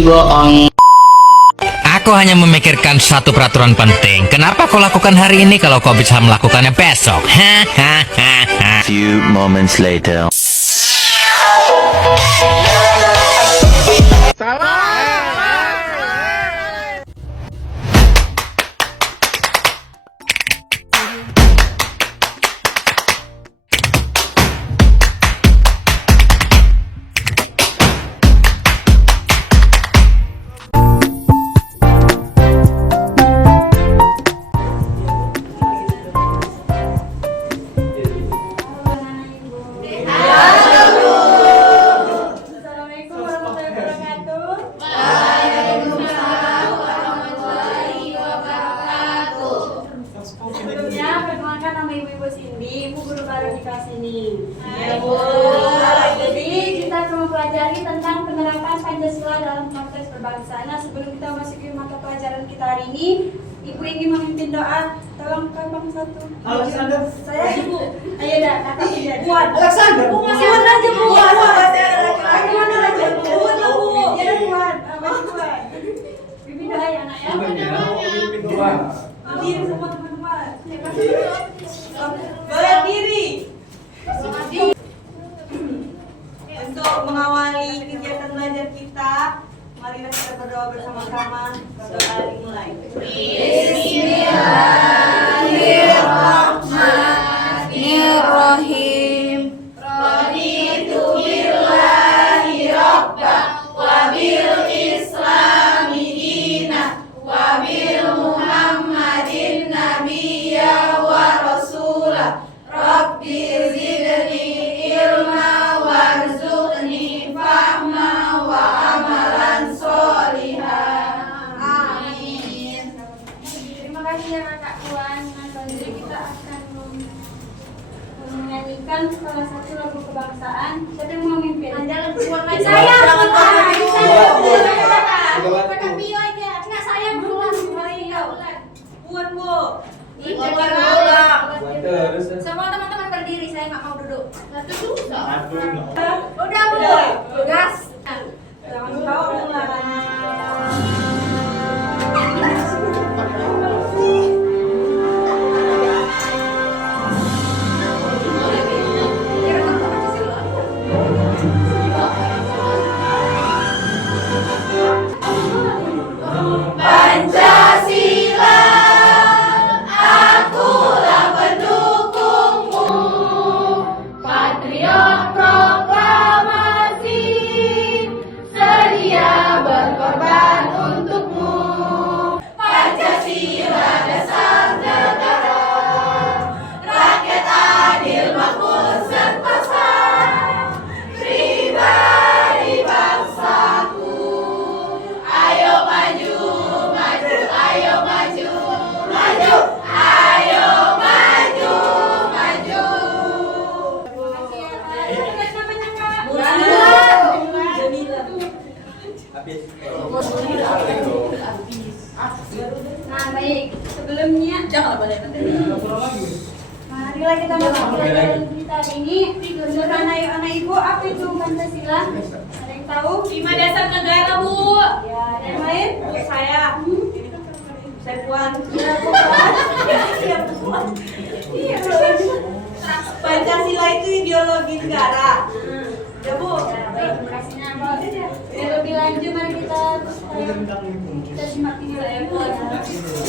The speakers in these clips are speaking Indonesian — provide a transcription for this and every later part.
bohong. Aku hanya memikirkan satu peraturan penting. Kenapa kau lakukan hari ini kalau kau bisa melakukannya besok? Hahaha. Few moments later. Assalamualaikum warahmatullahi wabarakatuh. Sebelumnya, perkenalkan nama Ibu Cindy, Ibu guru baru di kelas ini. Jadi, kita akan mempelajari tentang penerapan Pancasila dalam konteks berbangsa. Nah, sebelum kita masuki mata pelajaran kita hari ini, Ibu ingin memimpin doa. Tolong Bang satu. Alexander. Saya Ibu. Ayo dah, kakak tidak. Buat Alexander. Bu, masih aja Bu. Gimana aja Bu? Buat lah Bu. Ya Buat. Masih Buat. Bibi doa ya anak ya. Berdiri semua teman-teman. Berdiri. Untuk mengawali kegiatan belajar kita, marilah kita berdoa bersama-sama. Berdoa dimulai. Bismillahirrahmanirrahim. Raditu billahi rabba wa bil islami dina wa bil muhammadin nabiyya wa rasula. Rabbi zidni ilma warzuqni fahma wa amalan sholihan. Amin. Terima kasih ya Kakak Puan. Nah, selanjutnya kita akan menyanyikan salah satu lagu kebangsaan. Siapa yang mau memimpin? Jangan buat main Saya. Jangan Buan. Kakak Pio aja. Enggak saya bulan. Buat Bu. Semua teman-teman berdiri, saya nggak mau duduk. Satu susah. Udah Bu. Gas. Jangan lupa mulai. Pancasila, akulah pendukungmu. Patriot proklamasi, sedia berkorban untukmu. Pancasila dasar negara, rakyat adil makmur sentosa, pribadi bangsaku. Ayo maju, maju, ayo maju, maju, ayo maju, maju. Namanya Kak. Bulan. Nah, baik. Sebelumnya marilah kita masuk pelajaran kita hari ini. Menurut anak-anak Ibu, apa itu Pancasila? Ada yang tahu? 5 dasar negara, Bu. Ya, ada yang lain? Saya Puan. Iya. Pancasila itu ideologi negara. Ya Bu. Baik, terima kasih Nama. Lebih lanjut, mari kita simak video dulu ya.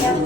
Ya, Bu.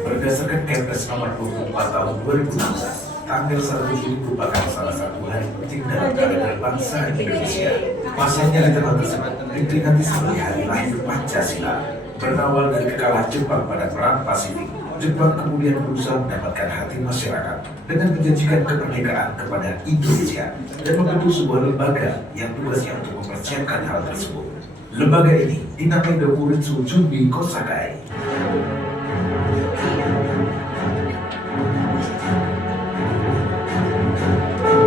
Berdasarkan Kepres nomor 24 tahun 2016, tanggal 1 Juli merupakan salah satu hari penting dalam kalender bangsa Indonesia. Pasalnya di tanggal tersebut diperingati sebagai hari lahir Pancasila, berawal dari kekalahan Jepang pada Perang Pasifik. Jepang kemudian berusaha mendapatkan hati masyarakat dengan menjanjikan kemerdekaan kepada Indonesia dan membentuk sebuah lembaga yang tugasnya untuk mempersiapkan hal tersebut. Lembaga ini dinamai Dokuritsu Junbi Kosakai.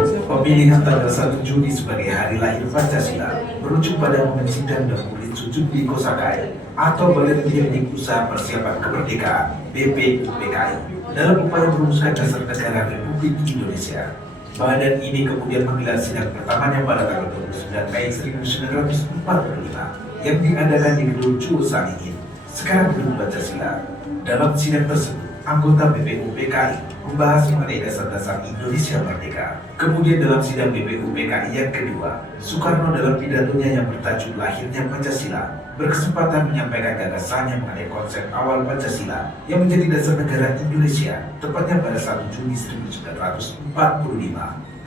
Siapa Pemilihan tanggal 1 Juni sebagai hari lahir Pancasila merujuk pada momen sidang dan kulit sujud di Kosakai atau Badan Bimbing Usaha Persiapan Kemerdekaan (BPUPKI) dalam upaya merumuskan dasar negara Republik Indonesia. Badan ini kemudian menggelar sidang pertamanya pada tanggal 29 Mei 1945 yang diadakan di Gedung Chuo Saningin, sekarang Gedung Pancasila. Dalam sidang tersebut, anggota BPUPKI membahas mengenai dasar-dasar Indonesia Merdeka. Kemudian dalam sidang BPUPKI yang kedua, Soekarno dalam pidatonya yang bertajuk Lahirnya Pancasila berkesempatan menyampaikan gagasannya mengenai konsep awal Pancasila yang menjadi dasar negara Indonesia, tepatnya pada 1 Juni 1945.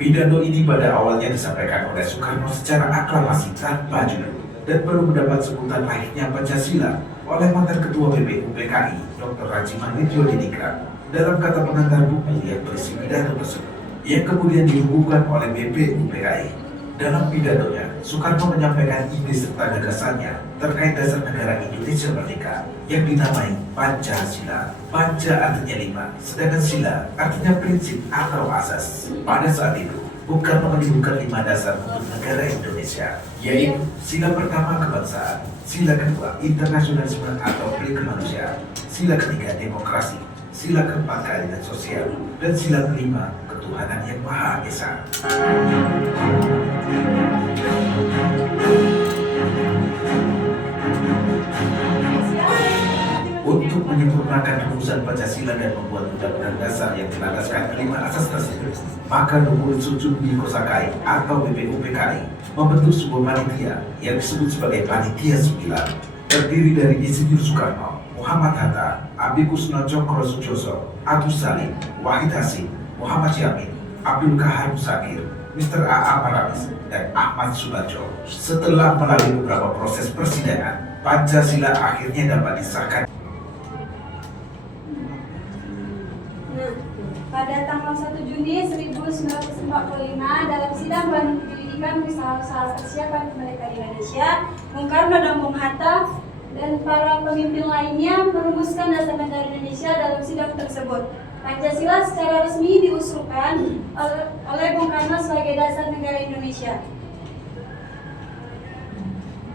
Pidato ini pada awalnya disampaikan oleh Soekarno secara aklamasi tanpa judul dan baru mendapat sebutan Lahirnya Pancasila oleh mantan Ketua BPUPKI, Dr. Rajiman Widjodiningrat, dalam kata pengantar buku yang berisi pidato tersebut, yang kemudian dihubungkan oleh BPUPKI. Dalam pidatonya, Soekarno menyampaikan ide serta gagasannya terkait dasar negara Indonesia Merdeka yang dinamai Pancasila. Panca artinya 5, sedangkan sila artinya prinsip atau asas. Pada saat itu, Bung Karno menyebutkan 5 dasar untuk negara Indonesia, yaitu sila pertama kebangsaan, sila kedua internasionalisme atau peri kemanusiaan, sila ketiga demokrasi, sila keempat keadilan sosial, dan sila kelima ketuhanan yang Maha Esa. Untuk menyempurnakan rumusan Pancasila dan membuat undang-undang dasar yang berlandaskan kelima asas tersebut, maka Nurul Sujud di Kosakai atau BPUPKI membentuk sebuah panitia yang disebut sebagai Panitia 9, terdiri dari Insinyur Soekarno, Muhammad Hatta, Amikus Cokro Sujoso, Agus Salim, Wahid Hasim, Muhammad Yamin, Abdul Kahar Musakir, Mr. A.A. Paramis, dan Ahmad Subarjo. Setelah melalui beberapa proses persidangan, Pancasila akhirnya dapat disahkan. Pada tanggal 1 Juni 1945 dalam sidang Badan Penyelidikan Usaha-Usaha Persiapan Kemerdekaan Indonesia, Bung Karno dan Bung Hatta dan para pemimpin lainnya merumuskan dasar negara Indonesia dalam sidang tersebut. Pancasila secara resmi diusulkan oleh Bung Karno sebagai dasar negara Indonesia.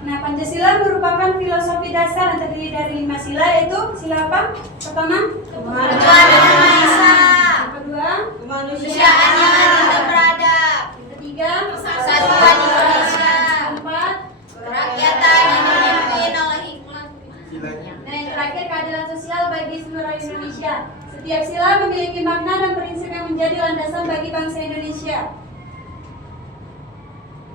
Nah, Pancasila merupakan filosofi dasar yang terdiri dari 5 sila, yaitu sila apa? Pertama, Kemerdekaan Indonesia. Yang kedua, Kemanusiaan yang adil dan beradab. yang ketiga, Persatuan Indonesia. keempat, Kerakyatan yang dipimpin oleh hikmat. dan yang terakhir keadilan sosial bagi seluruh Indonesia. Setiap sila memiliki makna dan prinsip yang menjadi landasan bagi bangsa Indonesia.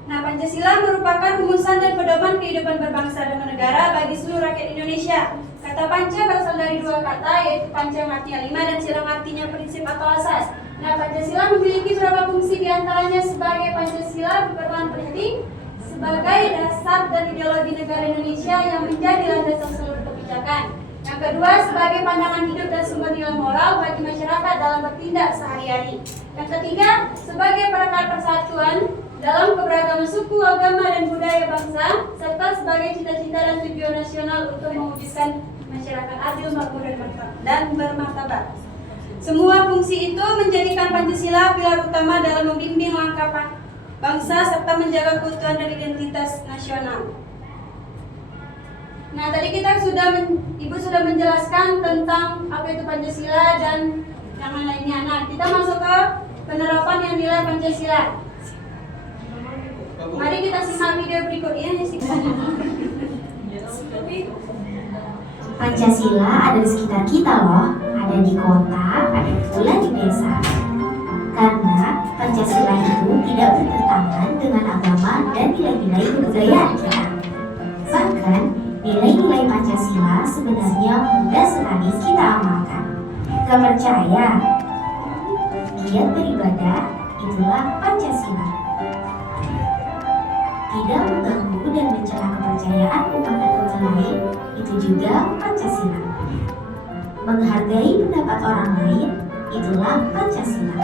Nah, Pancasila merupakan rumusan dan pedoman kehidupan berbangsa dan bernegara bagi seluruh rakyat Indonesia. Kata panca berasal dari 2 kata, yaitu panca yang artinya 5 dan sila artinya prinsip atau asas. Nah, Pancasila memiliki beberapa fungsi, diantaranya sebagai Pancasila berperan penting sebagai dasar dan ideologi negara Indonesia yang menjadi landasan seluruh kebijakan. Yang kedua, sebagai pandangan hidup dan sumber nilai moral bagi masyarakat dalam bertindak sehari-hari. Yang ketiga, sebagai perekat persatuan dalam keberagaman suku, agama, dan budaya bangsa, serta sebagai cita-cita dan tujuan nasional untuk mewujudkan masyarakat adil, makmur, dan bermartabat. Semua fungsi itu menjadikan Pancasila pilar utama dalam membimbing langkah bangsa serta menjaga keutuhan dan identitas nasional. Nah, tadi kita Ibu sudah menjelaskan tentang apa itu Pancasila dan yang lainnya. Nah, kita masuk ke penerapan yang nilai Pancasila. Mari kita simak video berikutnya. Pancasila ada di sekitar kita loh, ada di kota, ada pula di desa. Karena Pancasila itu tidak bertentangan dengan agama dan nilai-nilai kebudayaan kita. Bahkan, nilai-nilai Pancasila sebenarnya mudah sekali kita amalkan. Gak percaya? Giat beribadah, itulah Pancasila. Tidak mengganggu dan mencela kepercayaan umat agama lain, itu juga Pancasila. Menghargai pendapat orang lain, itulah Pancasila.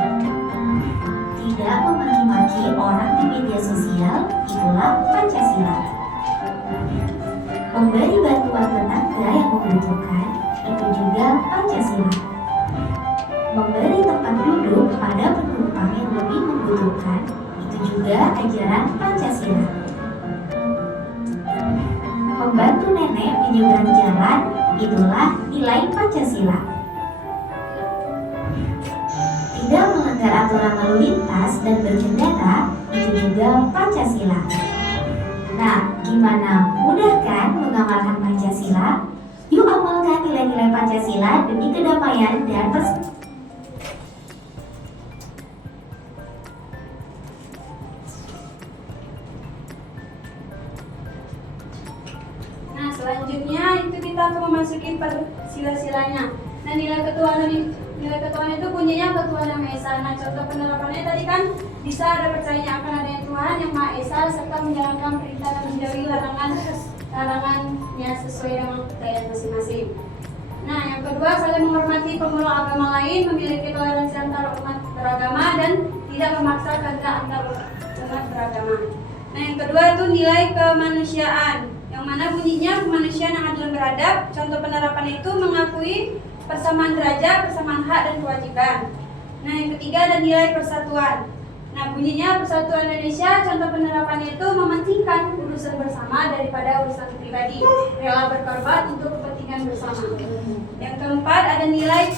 Tidak memaki-maki orang di media sosial, itulah Pancasila. Memberi bantuan tetangga yang membutuhkan, itu juga Pancasila. Memberi tempat duduk pada penumpang yang lebih membutuhkan, juga ajaran Pancasila. Membantu nenek menyeberang jalan, itulah nilai Pancasila. Tidak melanggar aturan lalu lintas dan berkendara, itu juga Pancasila. Nah, gimana? Mudah kan mengamalkan Pancasila? Yuk amalkan nilai-nilai Pancasila demi kedamaian dan Nah, selanjutnya itu kita akan memasuki pada sila-silanya. Nah, nilai ketuhanan itu bunyinya ketuhanan Maha Esa. Nah, contoh penerapannya tadi kan bisa ada percayanya akan adanya Tuhan yang Maha Esa serta menjalankan perintah dan menjauhi larangannya sesuai dengan kepercayaan masing-masing. Nah, yang kedua, saling menghormati pemeluk agama lain, memiliki toleransi antar umat beragama dan tidak memaksa kehendak antar umat beragama. Nah, yang kedua itu nilai kemanusiaan, yang mana bunyinya kemanusiaan yang adil dan beradab. Contoh penerapan itu mengakui persamaan derajat, persamaan hak dan kewajiban. Nah, yang ketiga ada nilai persatuan. Nah, bunyinya Persatuan Indonesia, contoh penerapannya itu mementingkan urusan bersama daripada urusan pribadi, rela berkorban untuk kepentingan bersama. Yang keempat ada nilai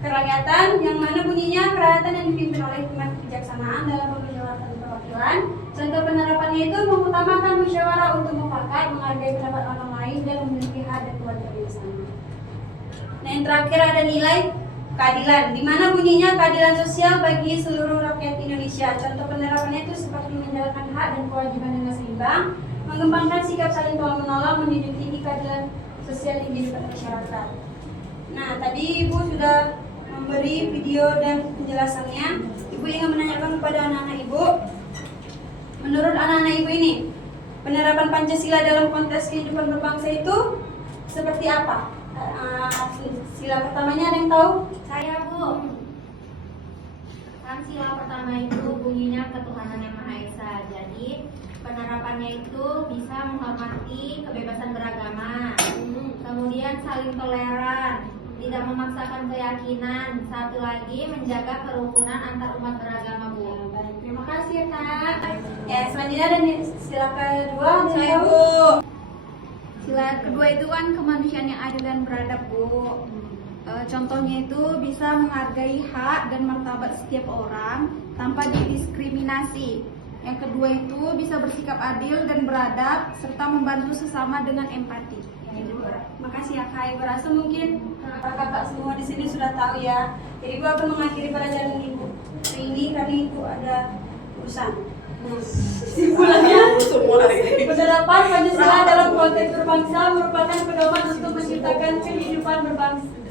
kerakyatan, yang mana bunyinya kerakyatan yang dipimpin oleh hikmat kebijaksanaan dalam pemusyawaratan perwakilan. Contoh penerapannya itu mengutamakan musyawarah untuk mufakat, menghargai pendapat orang lain dan memiliki hak dan kewajiban bersama. Nah, yang terakhir ada nilai keadilan, di mana bunyinya keadilan sosial bagi seluruh rakyat Indonesia. Contoh penerapannya itu seperti menjalankan hak dan kewajiban dengan seimbang, mengembangkan sikap saling tolong-menolong, menjunjung tinggi keadilan sosial di kehidupan masyarakat. Nah, tadi Ibu sudah memberi video dan penjelasannya. Ibu ingin menanyakan kepada anak-anak Ibu, menurut anak-anak Ibu ini, penerapan Pancasila dalam konteks kehidupan berbangsa itu seperti apa? Sila pertamanya ada yang tahu? Saya, Bu. Kan sila pertama itu bunyinya ketuhanan yang Maha Esa. Jadi penerapannya itu bisa menghormati kebebasan beragama. Kemudian saling toleran, tidak memaksakan keyakinan. Satu lagi menjaga kerukunan antar umat beragama, Bu. Baik, terima kasih ya, Kak. Ya, selanjutnya ada nih sila kedua. Saya, Bu. Sila kedua itu kan kemanusiaan yang adil dan beradab, Bu. Contohnya itu bisa menghargai hak dan martabat setiap orang tanpa didiskriminasi. Yang kedua itu bisa bersikap adil dan beradab serta membantu sesama dengan empati. Makasih ya, Kak. Ibu rasa mungkin kakak-kakak semua di sini sudah tahu ya. Jadi Ibu akan mengakhiri pelajaran Ibu hari ini karena Ibu ada urusan. Penerapan Pancasila dalam konteks berbangsa merupakan pedoman untuk menciptakan kehidupan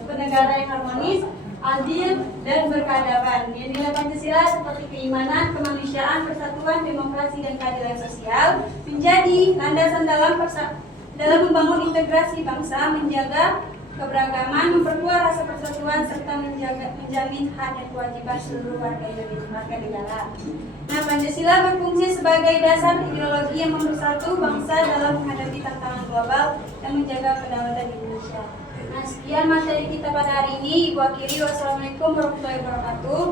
bernegara yang harmonis, adil, dan berkeadaban. Nilai Pancasila seperti keimanan, kemanusiaan, persatuan, demokrasi, dan keadilan sosial menjadi landasan dalam membangun integrasi bangsa, menjaga keberagaman, memperkuat rasa persatuan, serta menjamin hak dan kewajiban seluruh warga negara. Nah, Pancasila berfungsi sebagai dasar ideologi yang mempersatu bangsa dalam menghadapi tantangan global dan menjaga kedaulatan Indonesia. Nah, sekian materi kita pada hari ini. Ibu akhiri. Wassalamualaikum warahmatullahi wabarakatuh.